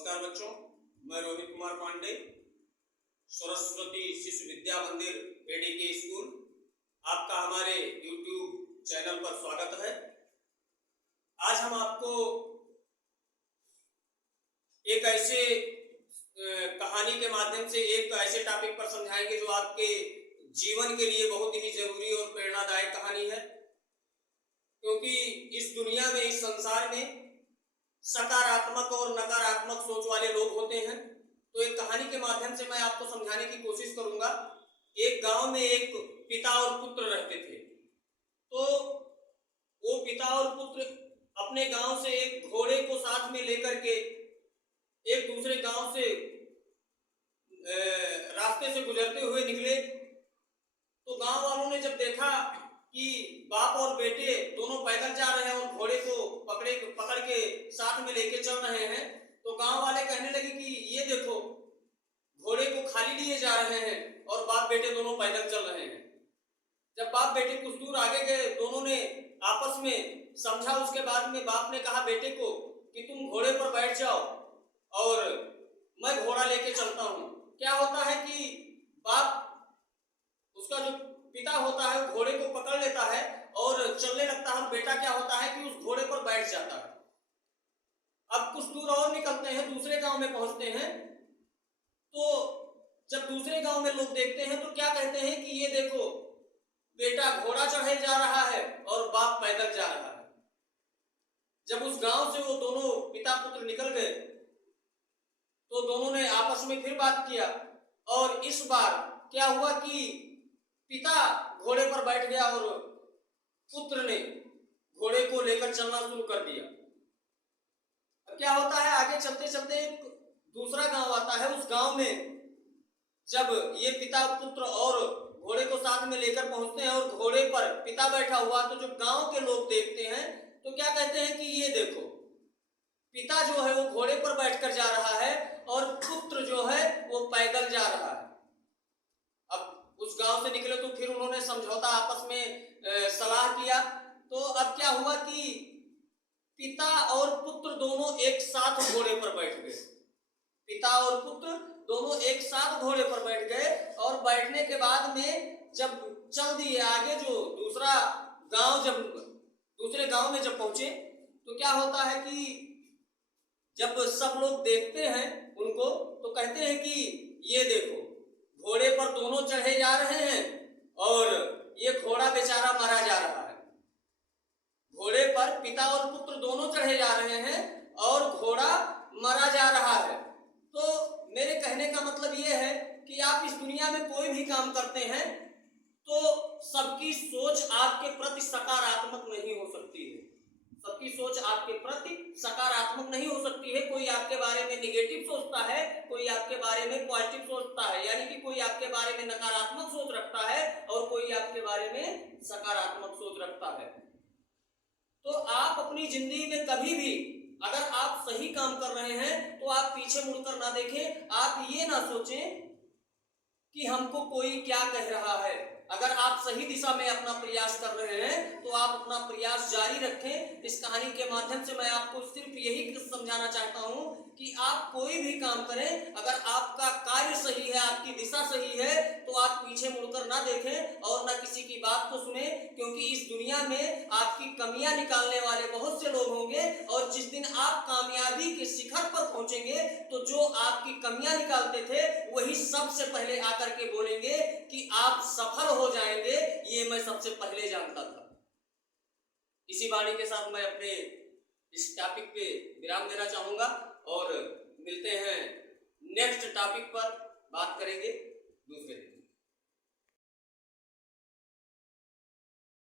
नमस्कार बच्चों, मैं रोहित कुमार पांडे, सरस्वती शिशु विद्या मंदिर एडीके स्कूल, आपका हमारे YouTube चैनल पर स्वागत है। आज हम आपको एक ऐसे कहानी के माध्यम से एक ऐसे टॉपिक पर समझाएंगे जो आपके जीवन के लिए बहुत ही जरूरी और प्रेरणादायक कहानी है, क्योंकि इस दुनिया में, इस संसार में सकारात्मक और नकारात्मक सोच वाले लोग होते हैं। तो एक कहानी के माध्यम से मैं आपको समझाने की कोशिश करूंगा। एक गांव में एक पिता और पुत्र रहते थे। तो वो पिता और पुत्र अपने गांव से एक घोड़े को साथ में लेकर के एक दूसरे गांव से रास्ते से गुजरते हुए निकले। तो गांव वालों ने जब देखा कि बाप और बेटे दोनों पैदल जा रहे हैं और घोड़े को पकड़ के साथ में लेके चल रहे हैं, तो गांव वाले कहने लगे कि ये देखो, घोड़े को खाली लिए जा रहे हैं और बाप बेटे दोनों पैदल चल रहे हैं। जब बाप बेटे कुछ दूर आगे गए, दोनों ने आपस में समझा। उसके बाद में बाप ने कहा बेटे को कि तुम घोड़े पर बैठ जाओ और मैं घोड़ा लेके चलता हूं। क्या होता है कि बाप, उसका जो पिता होता है, घोड़े को पकड़ लेता है और चलने लगता है। बेटा क्या होता है कि उस घोड़े पर बैठ जाता है। अब कुछ दूर और निकलते हैं, दूसरे गांव में पहुंचते हैं। तो जब दूसरे गांव में लोग देखते हैं तो क्या कहते हैं कि ये देखो, बेटा घोड़ा चढ़े जा रहा है और बाप पैदल जा रहा है। जब उस गांव से वो दोनों पिता पुत्र निकल गए तो दोनों ने आपस में फिर बात किया, और इस बार क्या हुआ कि पिता घोड़े पर बैठ गया और पुत्र ने घोड़े को लेकर चलना शुरू कर दिया। अब क्या होता है, आगे चलते चलते एक दूसरा गांव आता है। उस गांव में जब ये पिता पुत्र और घोड़े को साथ में लेकर पहुंचते हैं और घोड़े पर पिता बैठा हुआ, तो जो गांव के लोग देखते हैं तो क्या कहते हैं कि ये देखो, पिता जो है वो घोड़े पर बैठकर जा रहा है और पुत्र जो है वो पैदल जा रहा है। उस गांव से निकले तो फिर उन्होंने समझौता आपस में सलाह किया। तो अब क्या हुआ कि पिता और पुत्र दोनों एक साथ घोड़े पर बैठ गए। पिता और पुत्र दोनों एक साथ घोड़े पर बैठ गए और बैठने के बाद में जब चल दिए आगे, जो दूसरा गांव, जब दूसरे गांव में जब पहुंचे तो क्या होता है कि जब सब लोग देखते हैं उनको तो कहते हैं कि ये देखो, घोड़े पर दोनों चढ़े जा रहे हैं और ये घोड़ा बेचारा मारा जा रहा है। घोड़े पर पिता और पुत्र दोनों चढ़े जा रहे हैं और घोड़ा मरा जा रहा है। तो मेरे कहने का मतलब ये है कि आप इस दुनिया में कोई भी काम करते हैं तो सबकी सोच आपके प्रति सकारात्मक नहीं हो सकती है। सबकी सोच आपके प्रति सकारात्मक नहीं हो सकती है। कोई आपके बारे में नेगेटिव सोचता है, कोई आपके बारे में पॉजिटिव सोचता है, यानी कि कोई आपके बारे में नकारात्मक सोच रखता है और कोई आपके बारे में सकारात्मक सोच रखता है। तो आप अपनी जिंदगी में कभी भी अगर आप सही काम कर रहे हैं तो आप पीछे मुड़कर ना देखें। आप ये ना सोचें कि हमको कोई क्या कह रहा है। अगर आप सही दिशा में अपना प्रयास कर रहे हैं तो आप अपना प्रयास जारी रखें। इस कहानी के माध्यम से मैं आपको सिर्फ यही समझाना चाहता हूं कि आप कोई भी काम करें, अगर आपका कार्य सही है, आपकी दिशा सही है, तो आप पीछे मुड़कर ना देखें और ना किसी की बात को सुने, क्योंकि इस दुनिया में आपकी कमियां निकालने वाले बहुत से लोग होंगे। और जिस दिन आप कामयाबी के शिखर पर पहुंचेंगे तो जो आपकी कमियां निकालते थे वही सबसे पहले आकर के बोलेंगे कि आप सफल हो जाएंगे। ये मैं सबसे पहले जानता था। इसी वाणी के साथ मैं अपने इस टॉपिक पे विराम देना चाहूंगा और मिलते हैं नेक्स्ट टॉपिक पर, बात करेंगे दूसरे दिन।